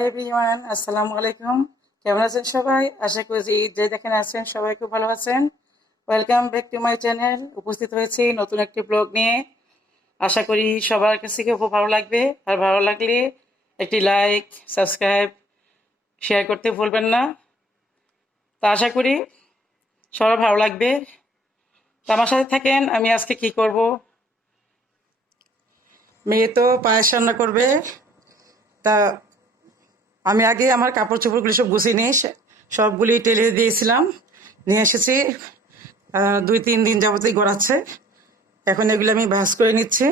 Hi everyone, আসসালামু আলাইকুম। কেমন আছেন সবাই? আশা করি যে যে যেখানে আছেন সবাই খুব ভালো আছেন। Welcome back to my channel. উপস্থিত হয়েছি নতুন একটি ব্লগ নিয়ে। আশা করি সবার কাছে খুব ভালো লাগবে। আর ভালো লাগলে একটি লাইক, সাবস্ক্রাইব, শেয়ার করতে ভুলবেন না। তো আশা করি সবার ভালো লাগবে। তো আমার সাথে থাকেন। আমি আজকে কি করব, মেয়ে তো পায়েস রান্না করবে। তা আমি আগে আমার কাপড় চোপড়গুলি সব গুছিয়ে নিয়ে সবগুলি টেলে দিয়েছিলাম, নিয়ে এসেছি। 2-3 দিন যাবতই গড়াচ্ছে। এখন এগুলো আমি ভাঁজ করে নিচ্ছি।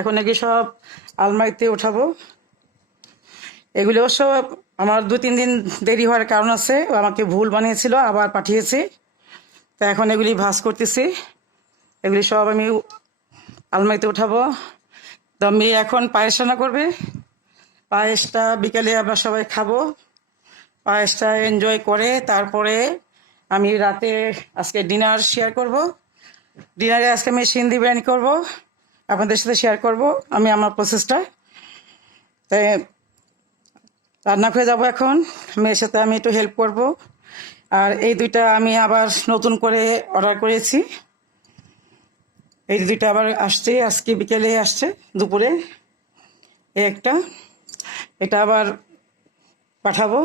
এখন এগুলি সব আলমারিতে উঠাবো। এগুলো সব আমার 2-3 দিন দেরি হওয়ার কারণ আছে, ও আমাকে ভুল বানিয়েছিল, আবার পাঠিয়েছে। তা এখন এগুলি ভাঁজ করতেছি। এগুলি সব আমি আলমারিতে উঠাবো। তো আমি এখন পায়েস রান্না করবে। পায়েসটা বিকালে আমরা সবাই খাবো। পায়েসটা এনজয় করে তারপরে আমি রাতে আজকে ডিনার শেয়ার করব। ডিনারে আজকে আমি সিন্ধি বিরিয়ানি করব, আপনাদের সাথে শেয়ার করব আমি আমার প্রসেসটা। তাই রান্না করে যাব এখন। মেয়ের সাথে আমি একটু হেল্প করব। আর এই দুইটা আমি আবার নতুন করে অর্ডার করেছি। এই দুইটা আবার আসছে, আজকে বিকেলে আসছে, দুপুরে। এই একটা, এটা আবার পাঠাবো।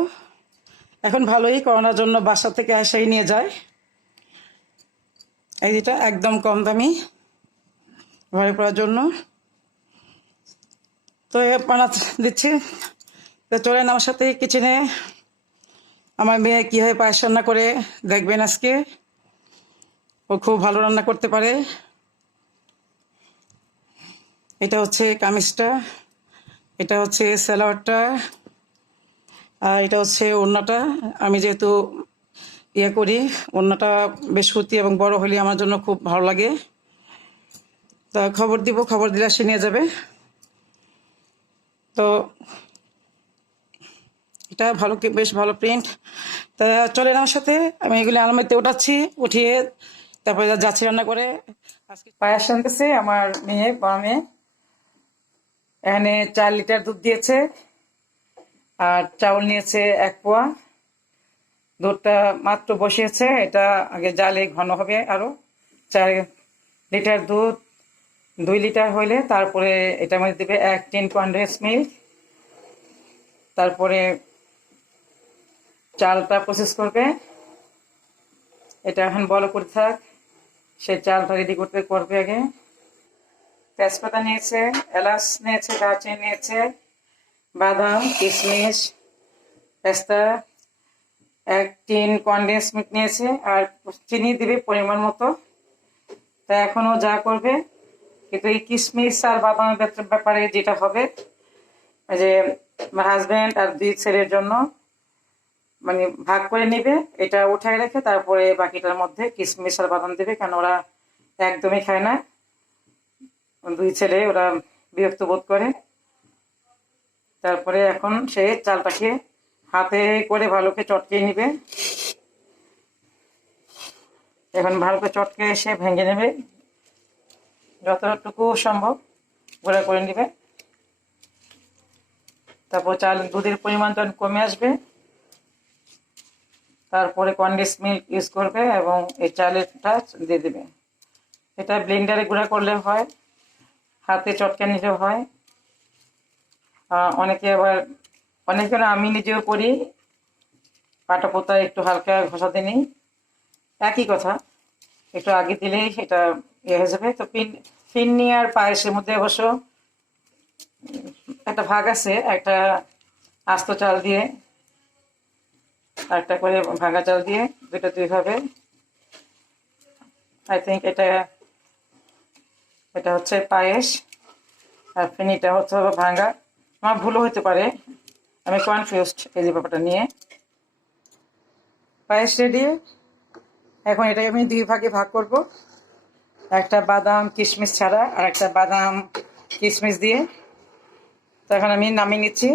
এখন ভালোই, করোনার জন্য বাসা থেকে আসাই নিয়ে যায়। এই যেটা একদম কম দামি, ঘরে পড়ার জন্য। তো বানাতে দিচ্ছি। তো চলেন আমার সাথে কিচেনে। আমার মেয়ে কীভাবে পায়েস রান্না করে দেখবেন আজকে। ও খুব ভালো রান্না করতে পারে। এটা হচ্ছে কামিজটা, এটা হচ্ছে সালোয়ারটা, আর এটা হচ্ছে ওড়নাটা। আমি যেহেতু করি, ওড়নাটা বেশ সুতি এবং বড় হলে আমার জন্য খুব ভালো লাগে। তা খবর দিব, খবর দিলে সে নিয়ে যাবে। তো এটা ভালো, বেশ ভালো প্রিন্ট। তা চলেন আমার সাথে, আমি এগুলি আলমারিতে উঠাচ্ছি। উঠিয়ে তারপরে যাচ্ছি রান্না করে। আজকে পায়েস রাঁধতেছে আমার মেয়ে, বড় মেয়ে। এখানে 4 লিটার দুধ দিয়েছে, আর চাউল নিয়েছে 1 পোয়া। দুধটা মাত্র বসিয়েছে, এটা আগে জালে ঘন হবে আরো। 4 লিটার দুধ 2 লিটার হইলে তারপরে এটার মধ্যে দেবে 1 টিন কনডেন্স মিল্ক। তারপরে চালটা প্রসেস করবে। এটা এখন বলো করে থাক, সে চালটা রেডি করতে করবে আগে। তেজপাতা নিয়েছে, এলাচ নিয়েছে, দারচিনি নিয়েছে, বাদাম, কিশমিশ, পেস্তা, 1 টিন কনডেন্স মিল্ক নিয়েছে, আর চিনি দিবে পরিমাণ মতো। তা এখনও যা করবে, কিন্তু এই কিশমিশ আর বাদামের ব্যাপারে যেটা হবে, যে আমার হাজব্যান্ড আর 2 ছেলের জন্য মানে ভাগ করে নিবে। এটা উঠায় রেখে তারপরে বাকিটার মধ্যে কিশমিশ আর বাদাম দেবে, কেন ওরা একদমই খায় না। 2 ছেলে, ওরা বিরক্ত বোধ করে। তারপরে এখন সে চালটাকে হাতে করে ভালো করে চটকে নিবে। এখন ভালো করে চটকে এসে ভেঙে নেবে, যতটুকু সম্ভব গুঁড়া করে নিবে। তারপর চাল দুধের পরিমাণ যখন কমে আসবে, তারপরে কনডেন্স মিল্ক ইউজ করবে এবং এই চালেরটা দিয়ে দেবে। এটা ব্লেন্ডারে গুঁড়া করলে হয়, হাতে চটকে নিলে হয়। অনেকে আবার, অনেকে না, আমি নিজেও করি, পাটা পোতায় একটু হালকা ঘষাতে নিই। একই কথা, একটু আগে দিলেই সেটা হয়ে যাবে। তো পিন্নি আর পায়েসের মধ্যে অবশ্য একটা ভাগ আছে, একটা আস্ত চাল দিয়ে আর একটা করে ভাঙা চাল দিয়ে, দুইটা দুইভাবে। আই থিঙ্ক এটা হচ্ছে পায়েস, আর ফিনিটা হচ্ছে ভাঙা। আমার ভুলও হতে পারে, আমি কনফিউজড এই যে ব্যাপারটা নিয়ে। পায়েস রেডি। এখন এটাকে আমি 2 ভাগে ভাগ করব, একটা বাদাম কিশমিশ ছাড়া আর একটা বাদাম কিশমিশ দিয়ে। তো এখন আমি নামিয়ে নিচ্ছি।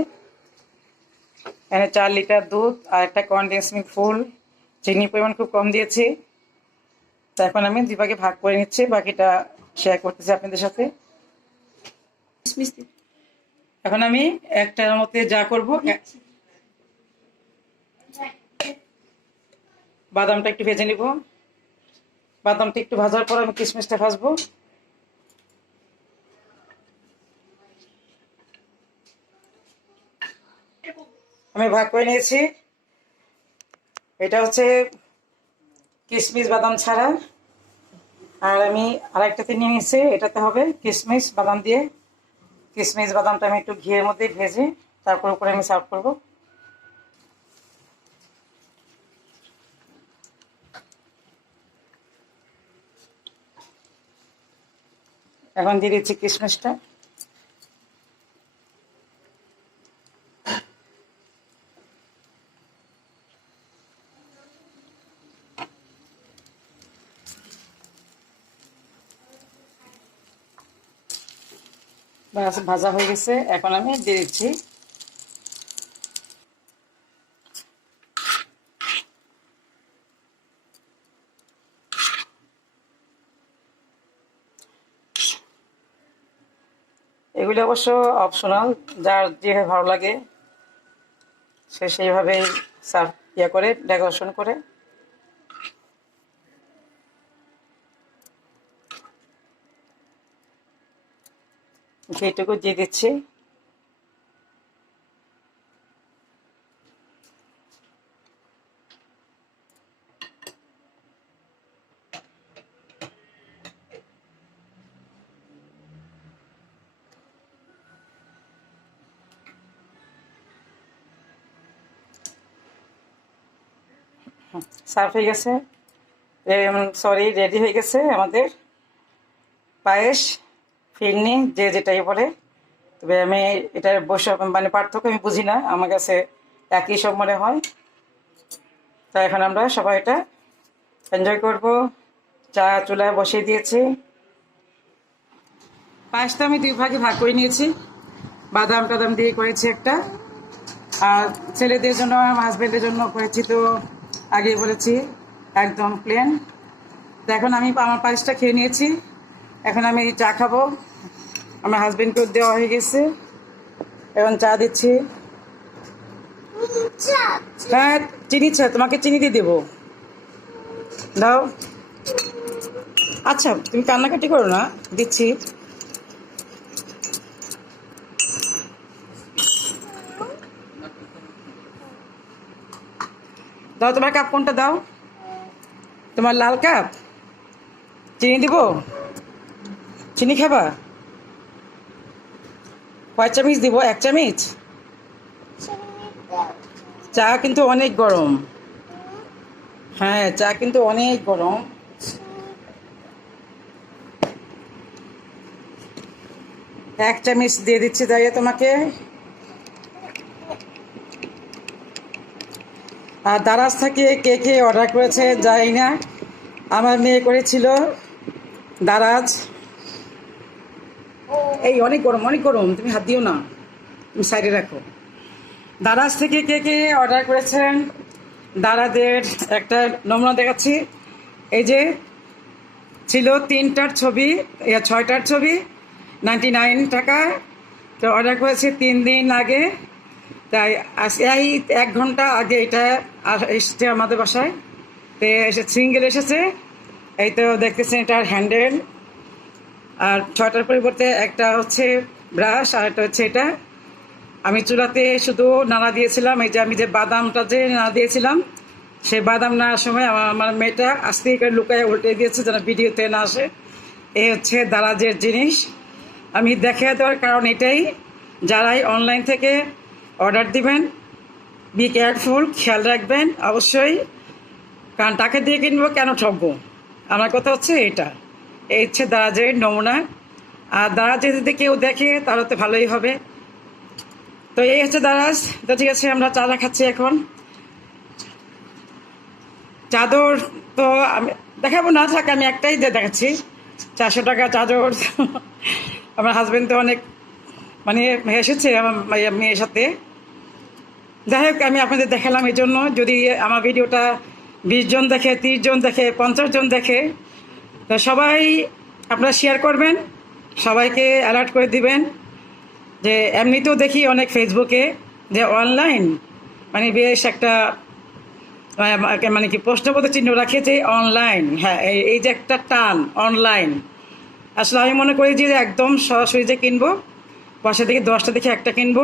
এখানে 4 লিটার দুধ আর একটা কনডেন্স মিল্ক ফুল, চিনির পরিমাণ খুব কম দিয়েছি। তো এখন আমি 2 ভাগে ভাগ করে নিচ্ছি, বাকিটা শেয়ার করতেছি আপনাদের সাথে। এখন আমি একটার মধ্যে যা করব, বাদামটা একটু ভেজে নিব। বাদামটা একটু ভাজার পর আমি কিশমিশটা ভাজবো। আমি ভাগ করে নিয়েছি। এটা হচ্ছে কিশমিশ বাদাম ছাড়া, আর আমি আরেকটাতে নিয়ে নিয়েছি, এটাতে হবে কিশমিশ বাদাম দিয়ে। কিশমিশ বাদামটা আমি একটু ঘিয়ের মধ্যে ভেজে তারপর উপরে আমি সার্ভ করব। এখন দিয়ে দিচ্ছি কিশমিশটা। বাস ভাজা হয়ে গেছে, এখন আমি দিয়ে দিচ্ছি এগুলো অবশ্য অপশনাল, যার যেভাবে ভালো লাগে সে সেইভাবেই সার্ভ করে ডেকোরেশন করে। ঘিটুকু দিয়ে দিচ্ছি। সার্ভ হয়ে গেছে, সরি রেডি হয়ে গেছে আমাদের পায়েস, ফিরনি যে যেটাই বলে। তবে আমি এটার বৈষম্য মানে পার্থক্য আমি বুঝি না, আমার কাছে একই সব মনে হয়। তাই এখন আমরা সবাই এটা এনজয় করব। চা চুলায় বসিয়ে দিয়েছি। পায়েসটা আমি দুই ভাগে ভাগ করে নিয়েছি। বাদাম টাদাম দিয়ে করেছি একটা, আর ছেলেদের জন্য আমার হাজব্যান্ডের জন্য করেছি, তো আগেই বলেছি একদম প্লেন। তো এখন আমি আমার পায়েসটা খেয়ে নিয়েছি, এখন আমি চা খাবো। আমার হাজব্যান্ডকেও দেওয়া হয়ে গেছে, এখন চা দিচ্ছি। হ্যাঁ চিনি চা, তোমাকে চিনি দিয়ে দেবো, দাও। আচ্ছা তুমি কান্নাকাটি করো না, দিচ্ছি। দাও, তোমার কাপ কোনটা দাও, তোমার লাল কাপ। চিনি দিব, চিনি খাবা? কয় চামচ দিব? 1 চামচ। চা কিন্তু অনেক গরম, হ্যাঁ চা কিন্তু অনেক গরম। 1 চামচ দিয়ে দিচ্ছি যাইয়ে তোমাকে। আর দারাজ থেকে কে কে অর্ডার করেছে যাই না, আমার মেয়ে করেছিল দারাজ। এই অনেক গরম, অনেক গরম, তুমি হাত দিও না, তুমি সাইডে রাখো। দারাজ থেকে কে কে অর্ডার করেছেন, দারাজের একটা নমুনা দেখাচ্ছি। এই যে ছিল 3টার ছবি, 6টার ছবি, 99 টাকা। তো অর্ডার করেছি 3 দিন আগে, তাই এই 1 ঘন্টা আগে এটা এসছে আমাদের বাসায়। তো এসে সিঙ্গেল এসেছে, এই তো দেখতেছেন এটার হ্যান্ডেল। আর 6টার পরিবর্তে একটা হচ্ছে ব্রাশ, আর একটা হচ্ছে এটা। আমি চুলাতে শুধু নাড়া দিয়েছিলাম, এই যে আমি যে বাদামটা যে নাড়া দিয়েছিলাম, সেই বাদাম নাড়ার সময় আমার মেয়েটা আস্তে করে লুকায় উল্টে দিয়েছে যেন ভিডিওতে না আসে। এই হচ্ছে দারাজের জিনিস। আমি দেখে দেওয়ার কারণ এটাই, যারাই অনলাইন থেকে অর্ডার দিবেন বি কেয়ারফুল, খেয়াল রাখবেন অবশ্যই, কারণ টাকা দিয়ে কিনবো কেন ঠকবো, আমার কথা হচ্ছে এটা। এই হচ্ছে দারাজের নমুনা। আর দারাজে যদি কেউ দেখে তাহলে তো ভালোই হবে। তো এই হচ্ছে দারাজ। তো ঠিক আছে, আমরা চা খাচ্ছি এখন। চাদর তো আমি দেখাবো না, থাক আমি একটাই দেখাচ্ছি। 400 টাকা চাদর। আমার হাজব্যান্ড তো অনেক মানে এসেছে আমার মেয়ের সাথে। যাই হোক, আমি আপনাদের দেখালাম এই জন্য, যদি আমার ভিডিওটা 20 জন দেখে, 30 জন দেখে, 50 জন দেখে, তো সবাই আপনারা শেয়ার করবেন, সবাইকে অ্যালার্ট করে দিবেন। যে এমনিতেও দেখি অনেক ফেসবুকে যে অনলাইন মানে বেশ একটা মানে কি প্রশ্নবোধক চিহ্ন রাখে যে অনলাইন, হ্যাঁ এই যে একটা টান অনলাইন। আসলে আমি মনে করি যে একদম সরাসরি যে কিনবো, বাসা থেকে 10টা দেখে একটা কিনবো,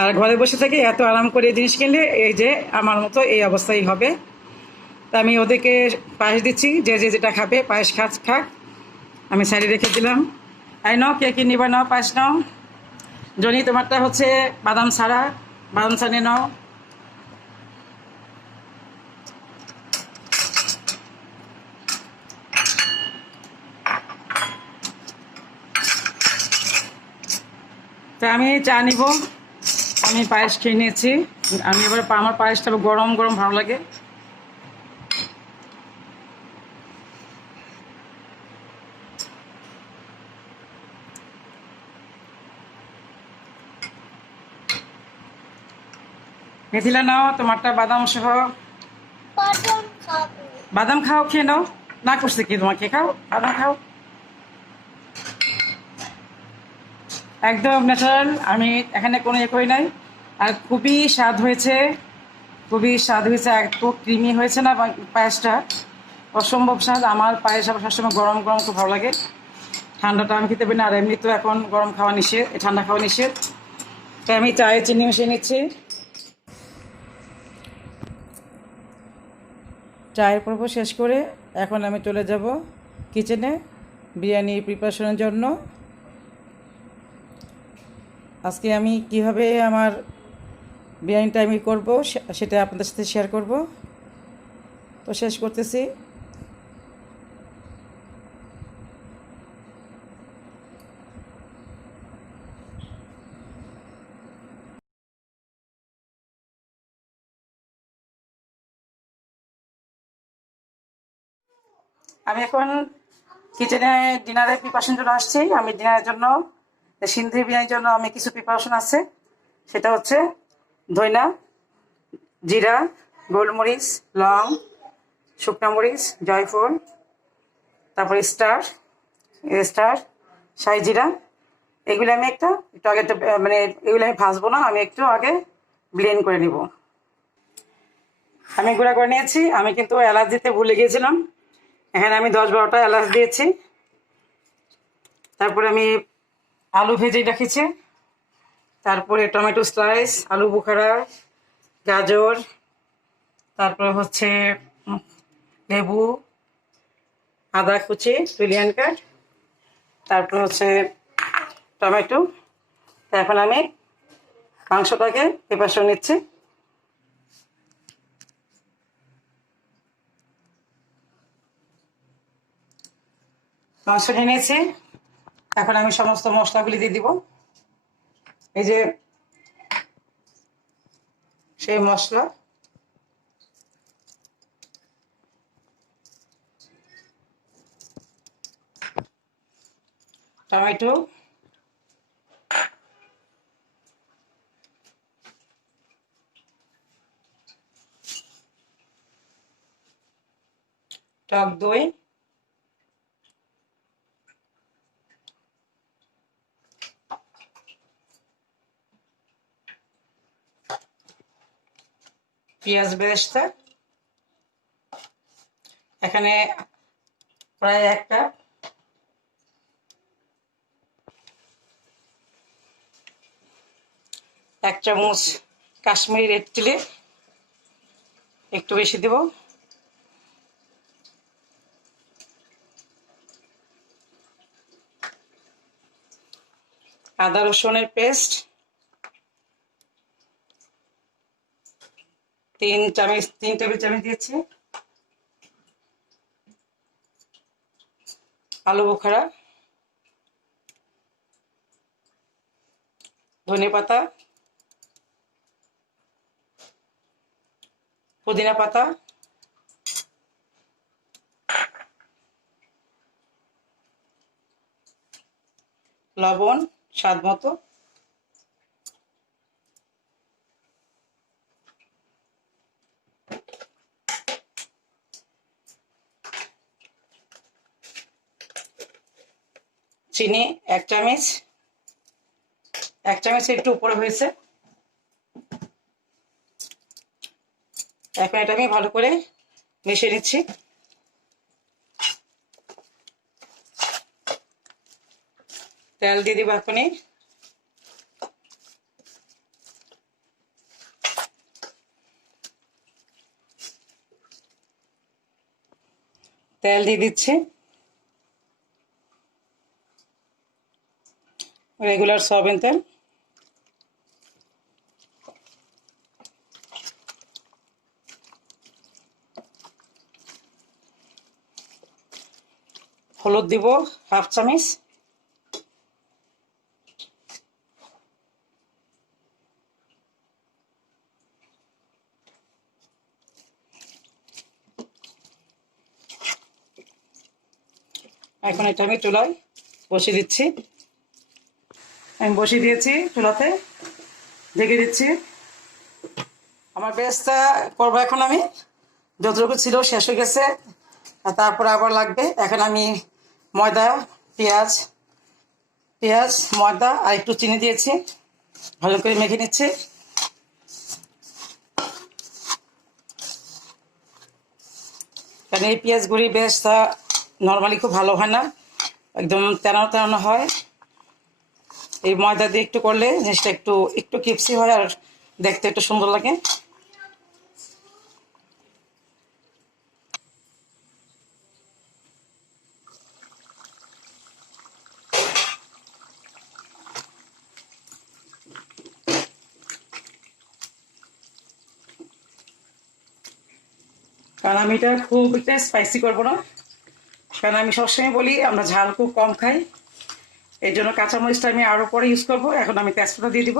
আর ঘরে বসে থেকে এত আরাম করে জিনিস কিনলে এই যে আমার মতো এই অবস্থাই হবে। তা আমি ওদেরকে পায়েস দিচ্ছি, যে যে যেটা খাবে পায়েস খাক। আমি সাইডে রেখে দিলাম। আই নাও কে কি নিবা, নাও পায়েস নাও। জনি তোমারটা হচ্ছে বাদাম ছাড়া, বাদাম ছাড়িয়ে নাও। তা আমি চা নিব, আমি পায়েস খেয়ে নিয়েছি। আমি এবার আমার পায়েসটা গরম গরম ভালো লাগে। মিথিলা নাও তোমারটা বাদাম সহ। বাদাম খাও, খেয়ে নাও। না করছে কি তোমাকে, খাও বাদাম খাও, একদম ন্যাচারাল। আমি এখানে কোনো ইয়ে করি নাই। আর খুবই স্বাদ হয়েছে, খুবই স্বাদ হয়েছে, এত ক্রিমি হয়েছে না পায়েসটা, অসম্ভব স্বাদ। আমার পায়েস আবার সবসময় গরম গরম খুব ভালো লাগে, ঠান্ডাটা আমি খেতে পারি না। আর এমনি তো এখন গরম খাওয়া নিষেধ, ঠান্ডা খাওয়া নিষেধ। তাই আমি চায়ে চিনি মিশিয়ে নিচ্ছি। চায়ের পর্ব শেষ করে এখন আমি চলে যাব কিচেনে বিরিয়ানি প্রিপারেশনের জন্য। আজকে আমি কিভাবে আমার বিরিয়ানিটা আমি করবো সেটা আপনাদের সাথে শেয়ার করব। তো শেষ করতেছি। আমি এখন কিচেনে ডিনারের প্রিপারেশন জন্য আসছি। আমি ডিনারের জন্য সিন্ধি বিরিয়ানির জন্য আমি কিছু প্রিপারেশন আছে। সেটা হচ্ছে ধইনা, জিরা, গোলমরিচ, লং, শুকনো মরিচ, জয়ফল, তারপর স্টার, শাহি জিরা। এগুলো আমি একটু আগে মানে এগুলো আমি ভাজবো না, আমি একটু আগে ব্লেন্ড করে নিব। আমি গুঁড়া করে নিয়েছি। আমি কিন্তু এলাচ দিতে ভুলে গিয়েছিলাম, এখানে আমি 10-12টা এলাচ দিয়েছি। তারপরে আমি আলু ভেজে রেখেছি, তারপরে টমেটো স্লাইস, আলু বুখারা, গাজর, তারপরে হচ্ছে লেবু, আদা কুচি, জুলিয়ান কাট, তারপর হচ্ছে টমেটো। এখন আমি মাংসটাকে প্রিপারেশন নিচ্ছি। মাংস নিয়ে নিয়েছি, এখন আমি সমস্ত মশলাগুলি দিয়ে দিব। এই যে সেই মশলা, টমেটো, টক দই, পেঁয়াজ বেরেস্তা, এখানে প্রায় 1 কাপ, এক চামচ কাশ্মীরি রেড চিলি, একটু বেশি দেব, আদা রসুনের পেস্ট 3 টেবিল চামচ দিয়েছি, আলু বোখারা, ধনেপাতা, পুদিনা পাতা, লবণ স্বাদ মতো, চিনি 1 চামচ, 1 চামচ একটু উপরে হয়েছে। এখন এটা আমি ভালো করে মিশিয়ে নিচ্ছি। তেল দিয়ে দিব এখনই। তেল দিয়ে দিচ্ছি, রেগুলার সয়াবিন তেল। হলুদ দিব 1/2 চামচ। এখন এটা আমি চুলায় বসিয়ে দিচ্ছি। আমি বসিয়ে দিয়েছি চুলাতে, ঢেকে দিচ্ছি। আমার বেরেস্তা করবো এখন আমি, যতটুকু ছিল শেষ হয়ে গেছে, আর তারপরে আবার লাগবে। এখন আমি ময়দা, পেঁয়াজ, ময়দা আর একটু চিনি দিয়েছি, ভালো করে মেখে নিচ্ছি। কারণ এই পেঁয়াজগুলি বেরেস্তা নর্মালি খুব ভালো হয় না, একদম তেনানো তেনানো হয়। এই ময়দা দিয়ে একটু করলে জিনিসটা একটু একটু ক্রিপসি হয় আর দেখতে একটু সুন্দর লাগে। কারণ আমি এটা খুব একটা স্পাইসি করবো না, কারণ আমি সবসময় বলি আমরা ঝাল খুব কম খাই। এই জন্য কাঁচামরিচটা আমি আরও পরে ইউজ করবো। এখন আমি তেজপাতা দিয়ে দিব।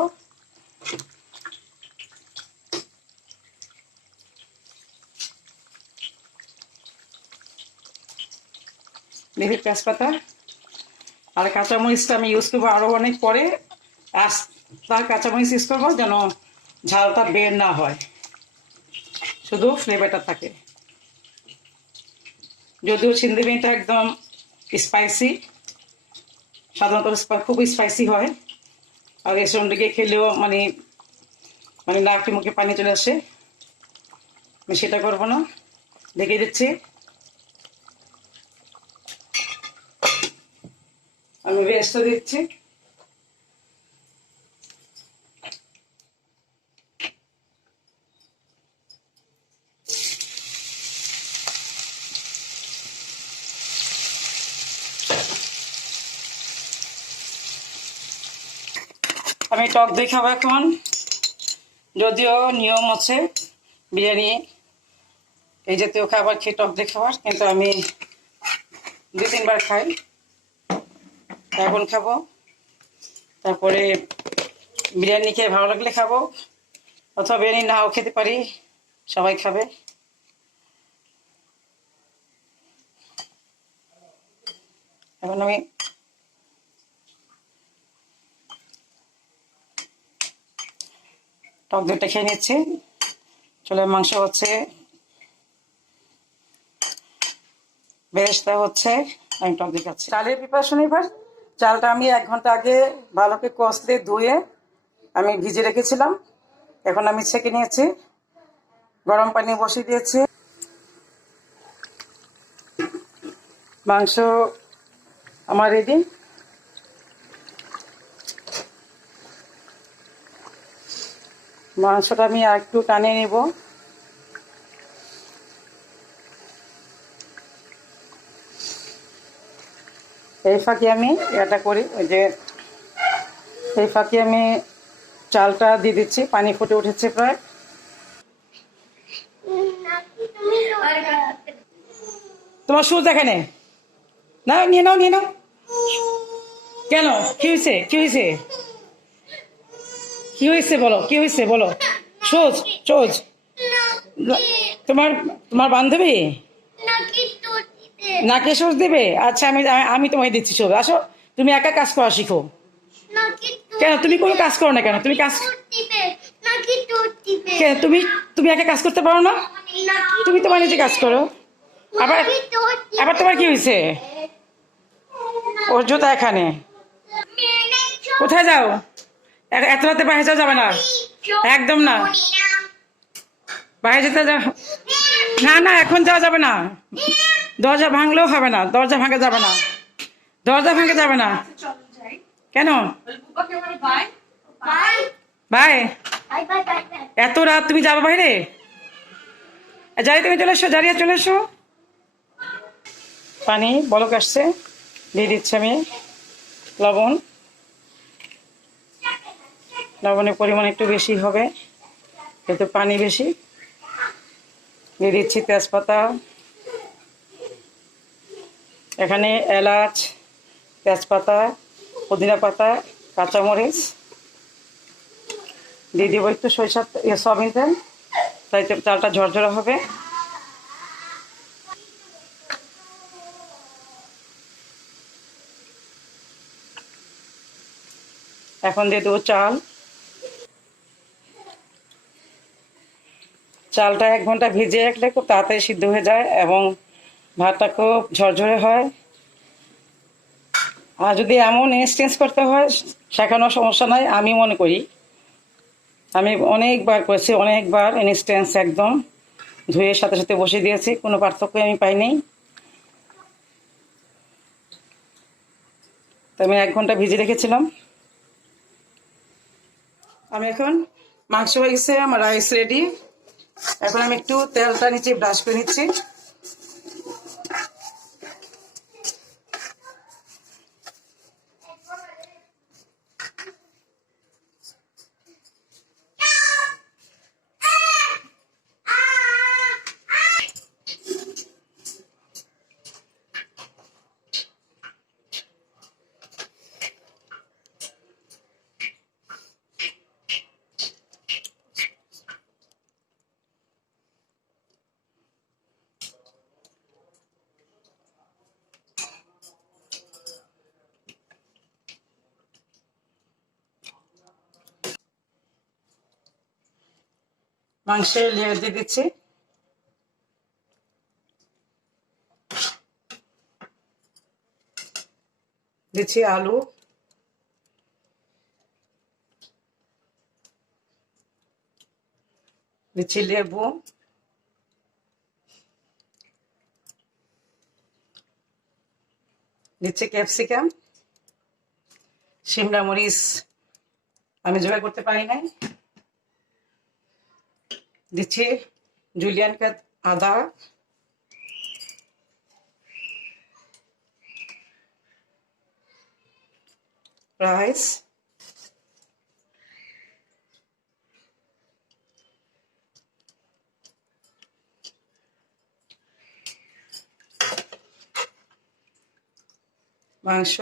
দেখি তেজপাতা আর কাঁচামরিচটা আমি ইউজ করবো আরও অনেক পরে। তার কাঁচামরিচ ইউজ করবো যেন ঝালটা বের না হয়, শুধু ফ্লেভারটা থাকে। যদিও সিন্ধি বিনটা একদম স্পাইসি, সাধারণত খুব স্পাইসি হয়, আর রেস্টুরেন্টে গিয়ে খেলেও মানে নাকে মুখে পানি চলে আসে। আমি সেটা করবো না, ঢেকে দিচ্ছি। আমি রেস্টটা দিচ্ছি। আমি টক দই খাবো এখন, যদিও নিয়ম আছে বিরিয়ানি এই জাতীয় খাবার খেয়ে টক দই খাবার, কিন্তু আমি 2-3 বার খাই। এখন খাবো, তারপরে বিরিয়ানি খেয়ে ভালো লাগলে খাবো, অথবা বিরিয়ানি নাও খেতে পারি, সবাই খাবে। এখন আমি টক দইটা খেয়ে নিচ্ছি। চলে মাংস হচ্ছে, বেরেস্তা হচ্ছে, আমি টক দই খাচ্ছি। চালের প্রিপারেশন এবার, চালটা আমি 1 ঘন্টা আগে ভালো করে কষলে ধুয়ে আমি ভিজে রেখেছিলাম। এখন আমি ছেঁকে নিয়েছি, গরম পানি বসিয়ে দিয়েছি। মাংস আমার রেডি। মাংসটা আমি আর একটু টানিয়ে নিব। এই ফাঁকে আমি এটা করি, ওই যে এই ফাঁকে আমি চালটা দিয়ে দিচ্ছি, পানি ফুটে উঠেছে প্রায়। তোমার শুজ এখানে না, নিয়ে নাও নিয়ে নাও। কেন, কি হয়েছে কি হয়েছে কি হয়েছে বলো, কি হয়েছে বলো। সোজ সোজ তোমার তোমার বান্ধবী নাকে সোজ দেবে? আচ্ছা আমি আমি তোমায় দিচ্ছি সোজ। আসো, তুমি একা কাজ করা শিখো। কেন তুমি কোনো কাজ করো না কেন? তুমি কাজ কেন, তুমি তুমি একা কাজ করতে পারো না? তুমি তোমার নিজে কাজ করো। আবার আবার তোমার কি হয়েছে? ওর জুতা এখানে, কোথায় যাও? এত রাতে বাইরে যাওয়া যাবে না, একদম না। বাইরে যেতে না না, এখন যাওয়া যাবে না। দরজা ভাঙলেও হবে না, দরজা ভাঙা যাবে না, দরজা ভাঙা যাবে না। কেন ভাই, এত রাত তুমি যাবে বাইরে? যাই, তুমি চলে এসো, জারিয়া চলে এসো। পানি বলক আসছে, দিয়ে দিচ্ছি আমি লবণ। লবণের পরিমাণ একটু বেশি হবে, যেহেতু পানি বেশি। দিয়ে দিচ্ছি তেজপাতা, এখানে এলাচ, তেজপাতা, পুদিনা পাতা, কাঁচামরিচ। দিয়ে দেবো একটু সরিষার সয়াবিন তেল, তাই চালটা ঝরঝরা হবে। এখন দিয়ে দেবো চাল। চালটা 1 ঘন্টা ভিজিয়ে রাখলে খুব তাড়াতাড়ি সিদ্ধ হয়ে যায় এবং ভাতটা খুব ঝরঝরে হয়। আর যদি এমন ইনস্টেন্স করতে হয় সেখানেও সমস্যা নাই, আমি মনে করি। আমি অনেকবার করেছি, অনেকবার ইনস্টেন্স একদম ধুয়ে সাথে সাথে বসিয়ে দিয়েছি, কোনো পার্থক্য আমি পাইনি। তো আমি 1 ঘন্টা ভিজিয়ে রেখেছিলাম। আমি এখন মাংস হয়ে গেছে, আমার রাইস রেডি। এখন আমি একটু তেলটা নিচে ব্রাশ করে নিচ্ছি। মাংসের লেয়ার দিয়ে দিচ্ছি। দিচ্ছি আলু, দিচ্ছি লেবু, দিচ্ছি ক্যাপসিকাম, শিমলা মরিচ আমি জোগাড় করতে পারি নাই। দিচ্ছি জুলিয়ান কাট আদা, রাইস, মাংস,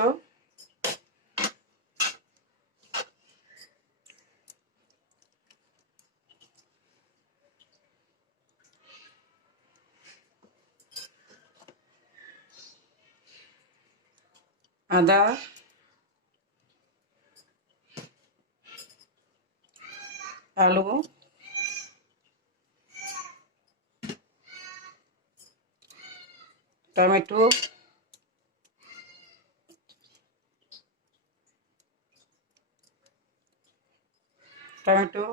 আদা, আলু, টমেটো, টমেটো,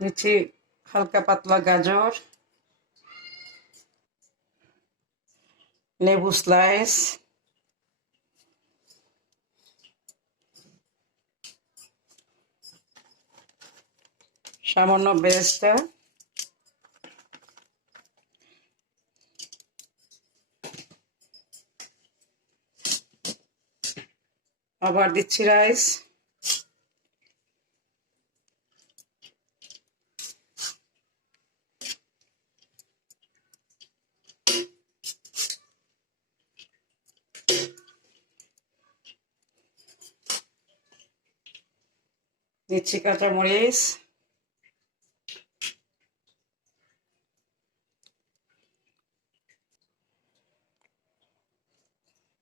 দিচ্ছি হালকা পাতলা গাজর, লেবু স্লাইস, সামান্য বেরেস্তা, আবার দিচ্ছি রাইস, দিচ্ছি কাঁচামরিচ,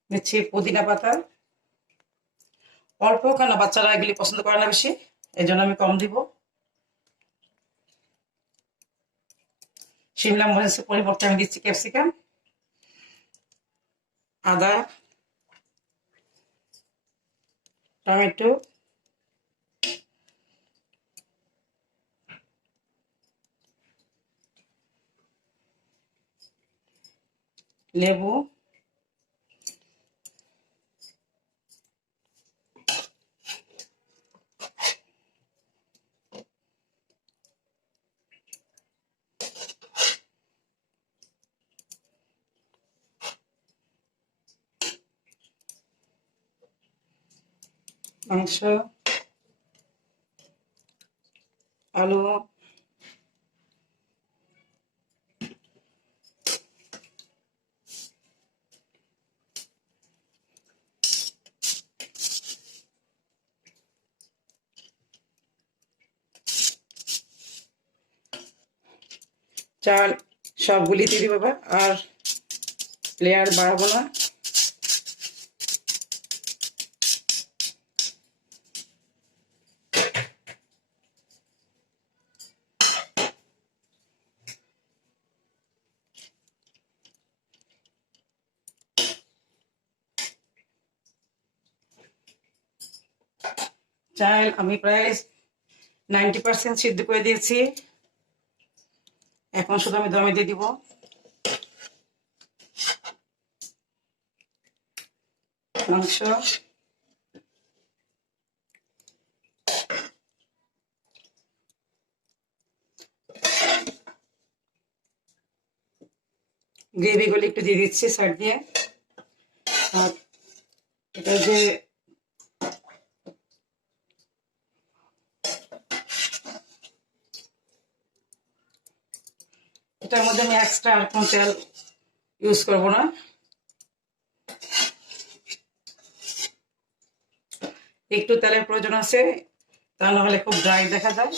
দিচ্ছি পুদিনা পাতা। অল্প, কেন বাচ্চারা এগুলি পছন্দ করে না বেশি, এই জন্য আমি কম দিব। শিমলা মরিচের পরিবর্তে আমি দিচ্ছি ক্যাপসিকাম, আদা, টমেটো, লেবু, মাংস, আলু, চাল সবগুলি দিয়ে দিই বাবা, আর লেয়ার বাড়াবো না। চাল আমি প্রায় 90% সিদ্ধ করে দিয়েছি, এখন শুধু আমি দমে দিয়ে দিব। মাংস, গ্রেভিগুলো একটু দিয়ে দিচ্ছি সাইড দিয়ে। আর এটা যে এটার মধ্যে আমি এক্সট্রা আর কোনো তেল ইউজ করবো না। একটু তেলের প্রয়োজন আছে, তা নাহলে খুব ড্রাই দেখা যায়।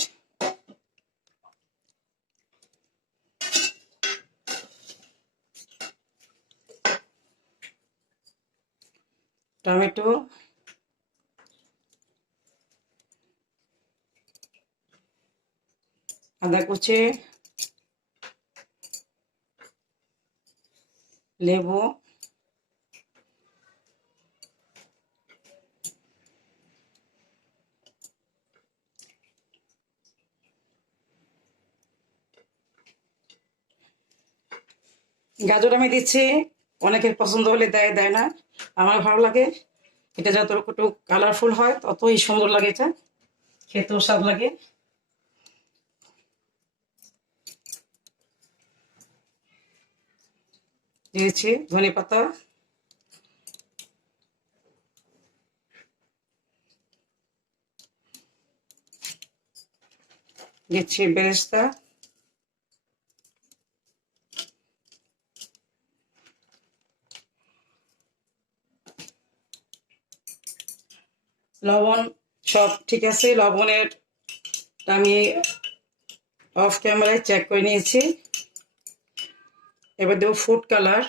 টমেটো, আদা কুচি, লেবু, গাজর আমি দিচ্ছি, অনেকের পছন্দ হলে দেয়, দেয় না, আমার ভালো লাগে। এটা যত একটু কালারফুল হয় ততই সুন্দর লাগে, এটা খেতেও স্বাদ লাগে। দিয়েছি ধনে পাতা, দিচ্ছি বেরেস্তা, লবণ সব ঠিক আছে। লবণের আমি অফ ক্যামেরায় চেক করে নিয়েছি। এবার দেবো ফুড কালার,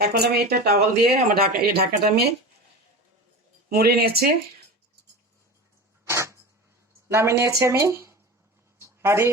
এখন আমি এটা টাওয়াল দিয়ে আমার এই ঢাকাটা আমি মুড়ে নিয়েছি, নামিয়ে নিয়েছি আমি হাঁড়ি।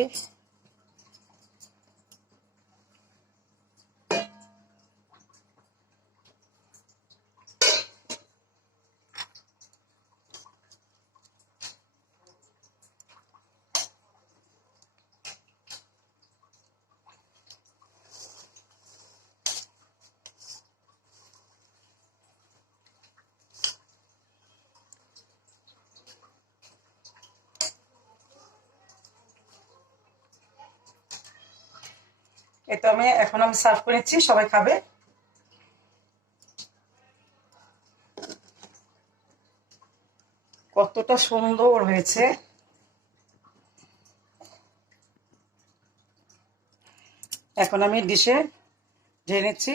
এটা এখন আমি সার্ভ করে নিচ্ছি, সবাই খাবে। কতটা সুন্দর হয়েছে, এখন আমি ডিশে ঢেলে নিচ্ছি।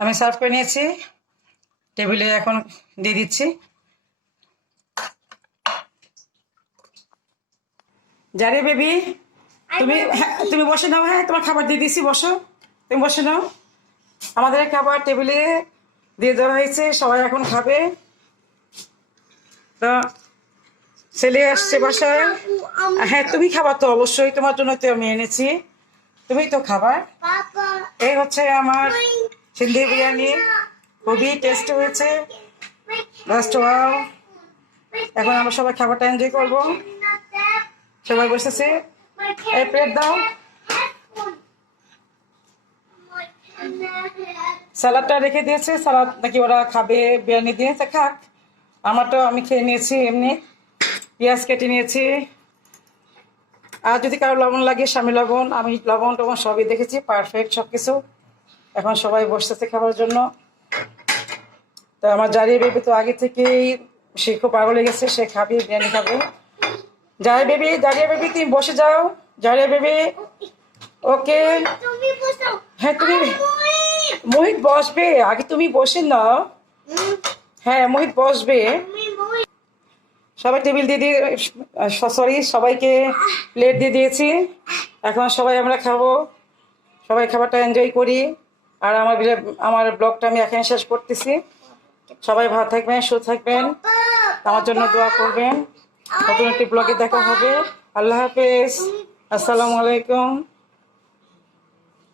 আমি সার্ভ করে নিয়েছি, টেবিলে এখন দিয়ে দিচ্ছি। জারিয়া বেবি, তুমি বসে নাও। হ্যাঁ, তোমার খাবার দিয়ে দিয়েছি, বসো, তুমি বসে নাও। আমাদের খাবার টেবিলে দিয়ে দেওয়া হয়েছে, সবাই এখন খাবে। তো ছেলে আসছে বাসায়। হ্যাঁ, তুমি খাবার তো অবশ্যই, তোমার জন্য তো আমি এনেছি, তুমি তো খাবার। এই হচ্ছে আমার সিন্ধি বিরিয়ানি, খুবই টেস্টি হয়েছে। Just wow. এখন আমরা সবাই খাবারটা এনজয় করবো। সবাই বসেছে, এই প্লেট দাও। স্যালাডটা রেখে দিয়েছে, স্যালাড নাকি ওরা খাবে বিরিয়ানি দিয়ে, তা খাক। আমারটা আমি খেয়ে নিয়েছি এমনি, পেঁয়াজ কেটে নিয়েছি। আর যদি কারো লবণ লাগে স্বামী লবণ, আমি লবণ টবণ সবই দেখেছি, পারফেক্ট সব কিছু। এখন সবাই বসতেছে খাবার জন্য। তো আমার জারিয়া বেবি তো আগে থেকেই সে খুব পাগল হয়ে গেছে, সে খাবে, বিরিয়ানি খাবে। জারিয়া বেবি তুমি বসে যাও। জারিয়া বেবি, ওকে। হ্যাঁ, তুমি মোহিত বসবে, আগে তুমি বসে নাও। হ্যাঁ, মোহিত বসবে। সবাই টেবিল দিয়ে দিয়ে, সরি, সবাইকে প্লেট দিয়ে দিয়েছি। এখন সবাই আমরা খাবো, সবাই খাবারটা এনজয় করি। আর আমার ব্লগটা আমি এখানে শেষ করতেছি। সবাই ভালো থাকবেন, সুস্থ থাকবেন, আমার জন্য দোয়া করবেন। নতুন একটি ব্লগে দেখা হবে। আল্লাহ হাফেজ, আসসালামু আলাইকুম।